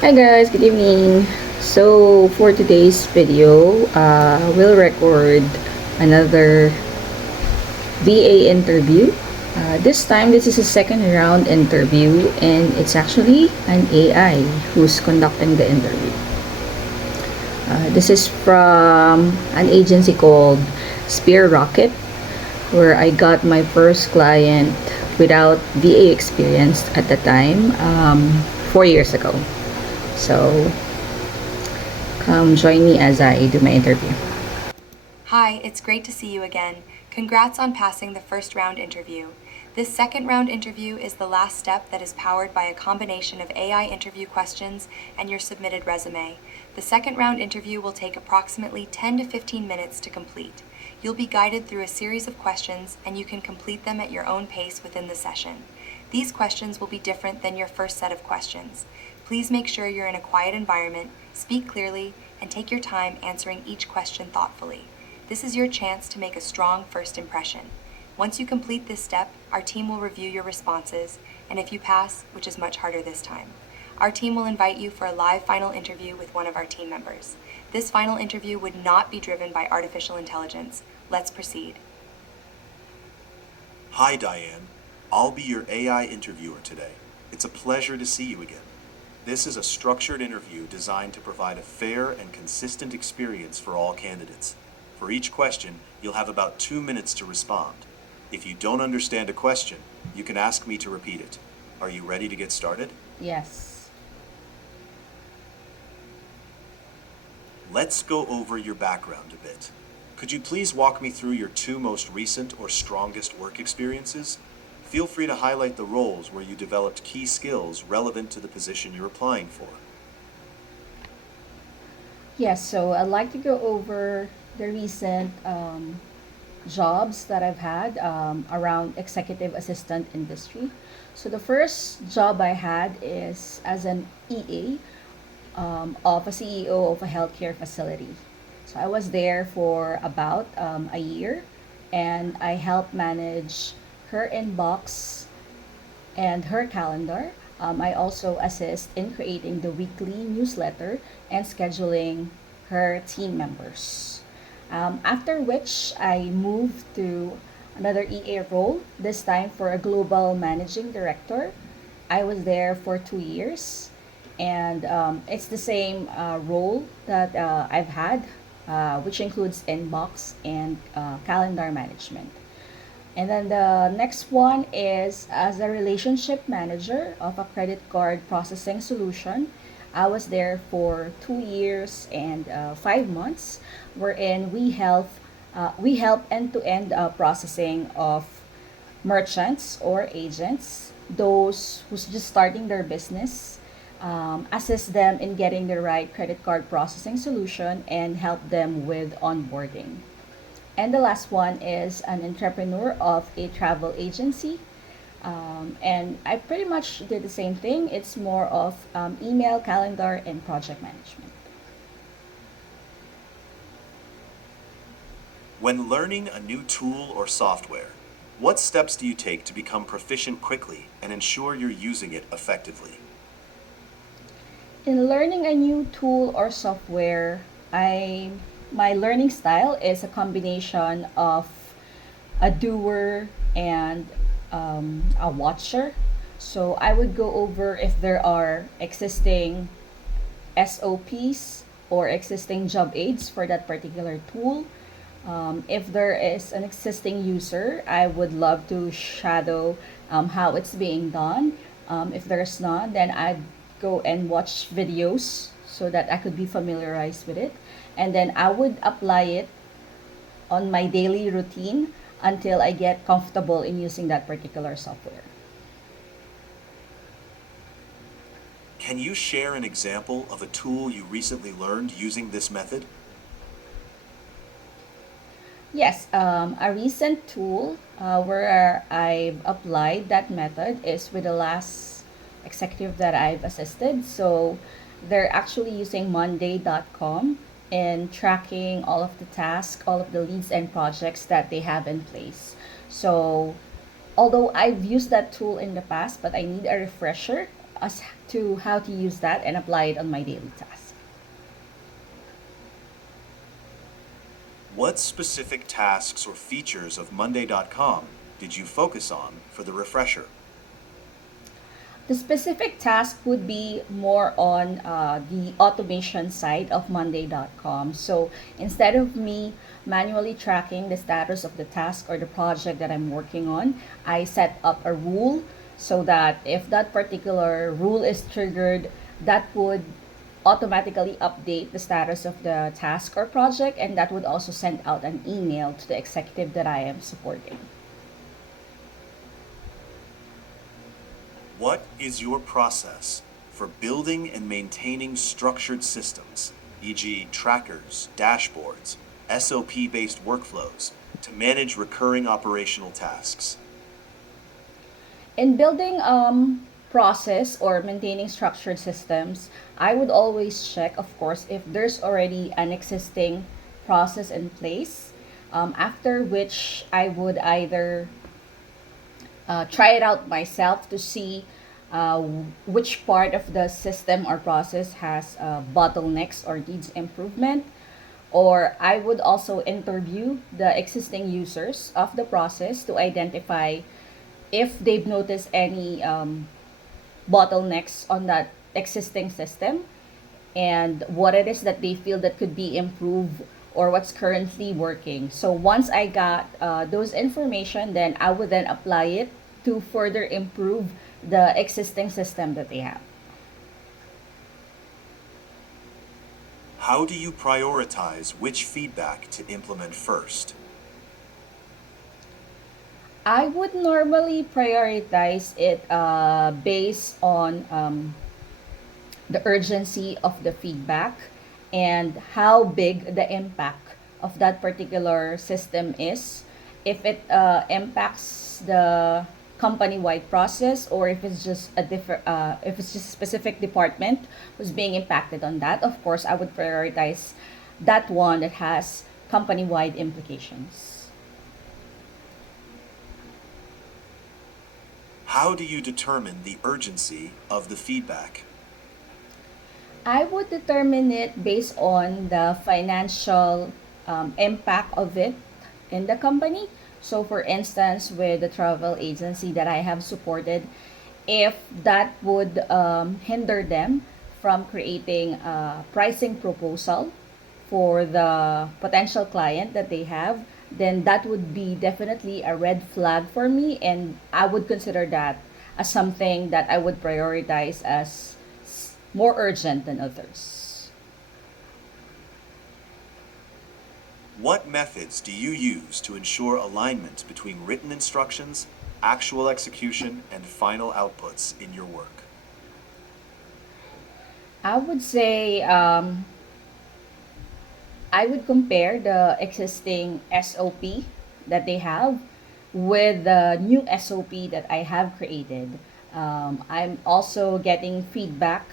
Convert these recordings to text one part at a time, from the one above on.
Hi guys, good evening. So for today's video, we'll record another VA interview. This time, this is a second round interview, and it's actually an AI who's conducting the interview. This is from an agency called Spear Rocket, where I got my first client without VA experience at the time, 4 years ago. So come join me as I do my interview. Hi, it's great to see you again. Congrats on passing the first round interview. This second round interview is the last step that is powered by a combination of AI interview questions and your submitted resume. The second round interview will take approximately 10 to 15 minutes to complete. You'll be guided through a series of questions and you can complete them at your own pace within the session. These questions will be different than your first set of questions. Please make sure you're in a quiet environment, speak clearly, and take your time answering each question thoughtfully. This is your chance to make a strong first impression. Once you complete this step, our team will review your responses, and if you pass, which is much harder this time, our team will invite you for a live final interview with one of our team members. This final interview would not be driven by artificial intelligence. Let's proceed. Hi, Diane. I'll be your AI interviewer today. It's a pleasure to see you again. This is a structured interview designed to provide a fair and consistent experience for all candidates. For each question, you'll have about 2 minutes to respond. If you don't understand a question, you can ask me to repeat it. Are you ready to get started? Yes. Let's go over your background a bit. Could you please walk me through your two most recent or strongest work experiences? Feel free to highlight the roles where you developed key skills relevant to the position you're applying for. Yes, so I'd like to go over the recent jobs that I've had around executive assistant industry. So the first job I had is as an EA of a CEO of a healthcare facility. So I was there for about a year, and I helped manage her inbox and her calendar. I also assist in creating the weekly newsletter and scheduling her team members. After which, I moved to another EA role, this time for a global managing director. I was there for 2 years, and it's the same role that I've had, which includes inbox and calendar management. And then the next one is as a relationship manager of a credit card processing solution. I was there for 2 years and 5 months, wherein we help end-to-end processing of merchants or agents, those who's just starting their business, assist them in getting the right credit card processing solution and help them with onboarding. And the last one is an entrepreneur of a travel agency. And I pretty much did the same thing. It's more of email, calendar, and project management. When learning a new tool or software, what steps do you take to become proficient quickly and ensure you're using it effectively? In learning a new tool or software, I my learning style is a combination of a doer and a watcher. So I would go over if there are existing SOPs or existing job aids for that particular tool. If there is an existing user, I would love to shadow how it's being done. If there's none, then I'd go and watch videos so that I could be familiarized with it. And then I would apply it on my daily routine until I get comfortable in using that particular software. Can you share an example of a tool you recently learned using this method? Yes, a recent tool where I've applied that method is with the last executive that I've assisted. So they're actually using Monday.com and tracking all of the tasks, all of the leads and projects that they have in place. So although I've used that tool in the past, but I need a refresher as to how to use that and apply it on my daily tasks. What specific tasks or features of Monday.com did you focus on for the refresher? The specific task would be more on the automation side of Monday.com. So instead of me manually tracking the status of the task or the project that I'm working on, I set up a rule so that if that particular rule is triggered, that would automatically update the status of the task or project, and that would also send out an email to the executive that I am supporting. What is your process for building and maintaining structured systems, e.g., trackers, dashboards, SOP based workflows, to manage recurring operational tasks? In building process or maintaining structured systems, I would always check, of course, if there's already an existing process in place. After which I would either try it out myself to see uh, which part of the system or process has bottlenecks or needs improvement. Or I would also interview the existing users of the process to identify if they've noticed any bottlenecks on that existing system and what it is that they feel that could be improved or what's currently working. So once I got those information, then I would then apply it to further improve the existing system that they have. How do you prioritize which feedback to implement first? I would normally prioritize it based on the urgency of the feedback and how big the impact of that particular system is. If it impacts the company-wide process, or if it's just a different, if it's just a specific department who's being impacted on that, of course, I would prioritize that one that has company-wide implications. How do you determine the urgency of the feedback? I would determine it based on the financial impact of it in the company. So, for instance, with the travel agency that I have supported, if that would hinder them from creating a pricing proposal for the potential client that they have, then that would be definitely a red flag for me, and I would consider that as something that I would prioritize as more urgent than others. What methods do you use to ensure alignment between written instructions, actual execution, and final outputs in your work? I would say I would compare the existing SOP that they have with the new SOP that I have created. I'm also getting feedback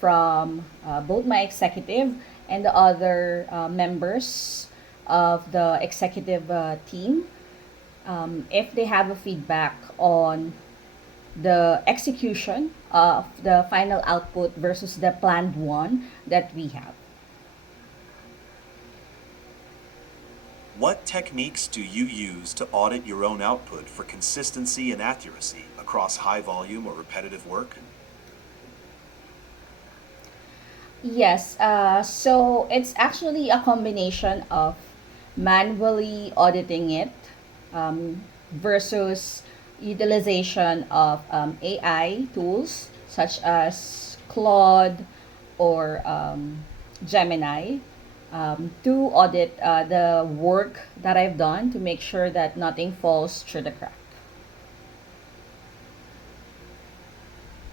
from both my executive and the other members of the executive team. If they have a feedback on the execution of the final output versus the planned one that we have. What techniques do you use to audit your own output for consistency and accuracy across high volume or repetitive work? Yes, so it's actually a combination of manually auditing it versus utilization of AI tools such as Claude or Gemini to audit the work that I've done to make sure that nothing falls through the crack.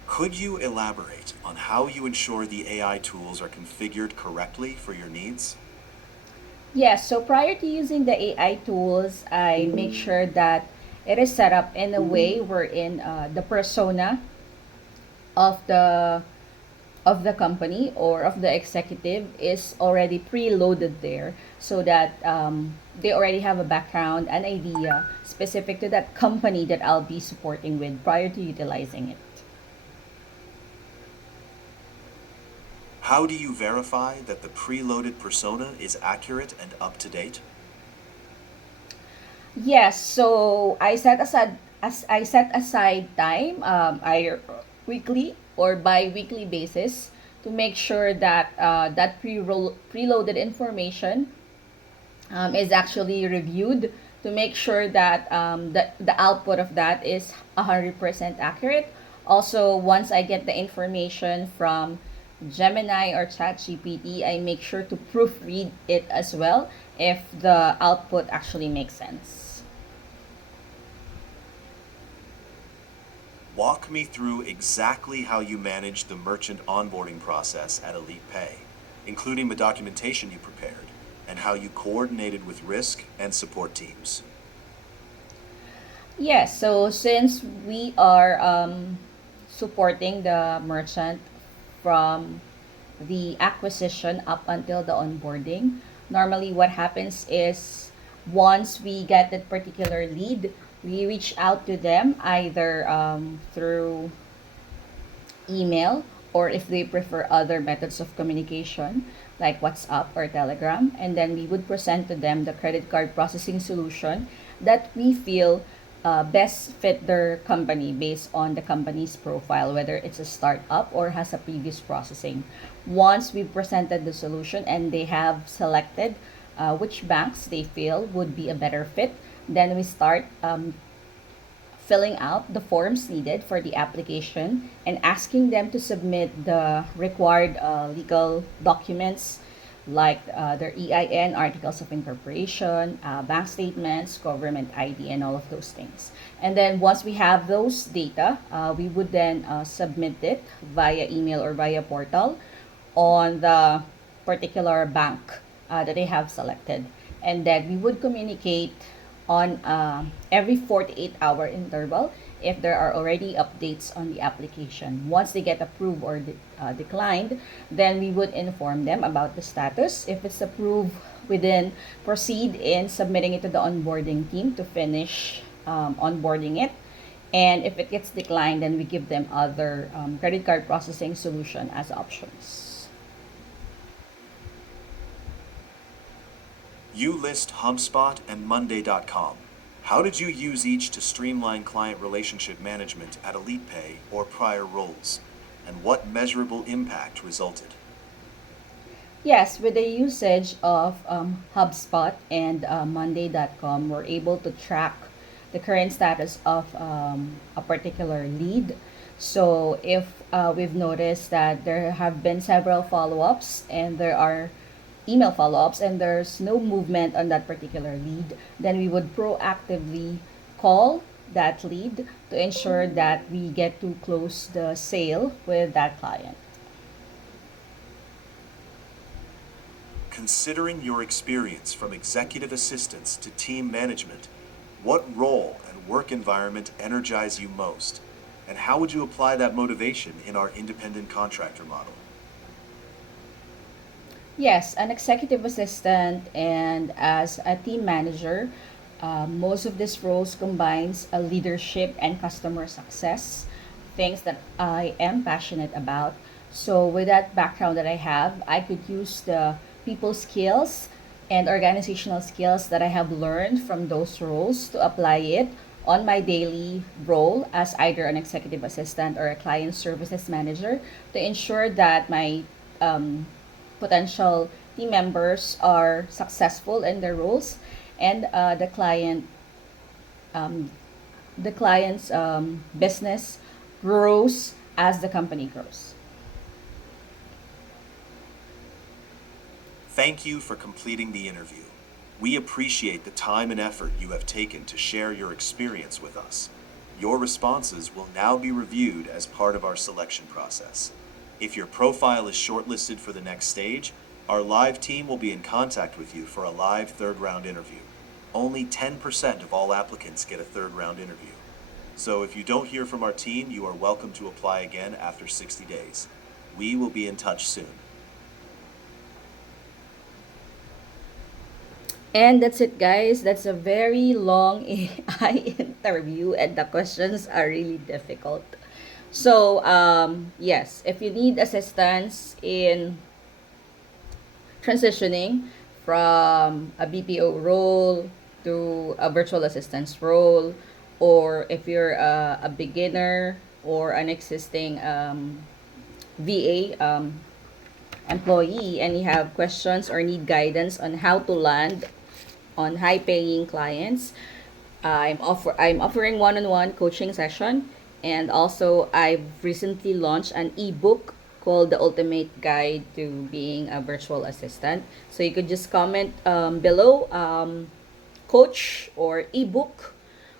Could you elaborate on how you ensure the AI tools are configured correctly for your needs? Yes, so prior to using the AI tools, I make sure that it is set up in a way wherein the persona of the company or of the executive is already preloaded there so that they already have a background, an idea specific to that company that I'll be supporting with prior to utilizing it. How do you verify that the preloaded persona is accurate and up to date? Yes, so I set aside time, I weekly or bi-weekly basis to make sure that that preloaded information is actually reviewed to make sure that the output of that is 100% accurate. Also, once I get the information from Gemini or ChatGPT, I make sure to proofread it as well if the output actually makes sense. Walk me through exactly how you manage the merchant onboarding process at Elite Pay, including the documentation you prepared and how you coordinated with risk and support teams. Yes, so since we are supporting the merchant from the acquisition up until the onboarding, normally what happens is once we get that particular lead, we reach out to them either through email or if they prefer other methods of communication like WhatsApp or Telegram. And then we would present to them the credit card processing solution that we feel best fit their company based on the company's profile, whether it's a startup or has a previous processing. Once we presented the solution and they have selected which banks they feel would be a better fit, then we start filling out the forms needed for the application and asking them to submit the required legal documents like their EIN, articles of incorporation, bank statements, government ID, and all of those things. And then once we have those data, we would then submit it via email or via portal on the particular bank that they have selected. And then we would communicate on every 48-hour interval if there are already updates on the application. Once they get approved or declined, then we would inform them about the status. If it's approved, we then proceed in submitting it to the onboarding team to finish onboarding it. And if it gets declined, then we give them other credit card processing solution as options. You list HubSpot and Monday.com. How did you use each to streamline client relationship management at Elite Pay or prior roles? And what measurable impact resulted? Yes, with the usage of HubSpot and Monday.com, we're able to track the current status of a particular lead. So if we've noticed that there have been several follow-ups and there are email follow-ups and there's no movement on that particular lead, then we would proactively call that lead to ensure that we get to close the sale with that client. Considering your experience from executive assistants to team management, what role and work environment energize you most? And how would you apply that motivation in our independent contractor model? Yes, an executive assistant and as a team manager, most of these roles combines a leadership and customer success, things that I am passionate about. So with that background that I have, I could use the people skills and organizational skills that I have learned from those roles to apply it on my daily role as either an executive assistant or a client services manager to ensure that my um, potential team members are successful in their roles and um, the client's business grows as the company grows. Thank you for completing the interview. We appreciate the time and effort you have taken to share your experience with us. Your responses will now be reviewed as part of our selection process. If your profile is shortlisted for the next stage, our live team will be in contact with you for a live third round interview. Only 10% of all applicants get a third round interview. So if you don't hear from our team, you are welcome to apply again after 60 days. We will be in touch soon. And that's it, guys. That's a very long AI interview, and the questions are really difficult. So, yes, if you need assistance in transitioning from a BPO role to a virtual assistance role, or if you're a beginner or an existing VA employee and you have questions or need guidance on how to land on high paying clients, I'm offering one-on-one coaching session, and also I've recently launched an ebook called The Ultimate Guide to Being a Virtual Assistant. So you could just comment below, coach or ebook,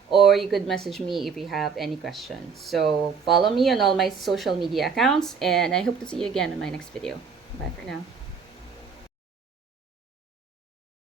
or you could message me if you have any questions. So follow me on all my social media accounts, and I hope to see you again in my next video. Bye for now.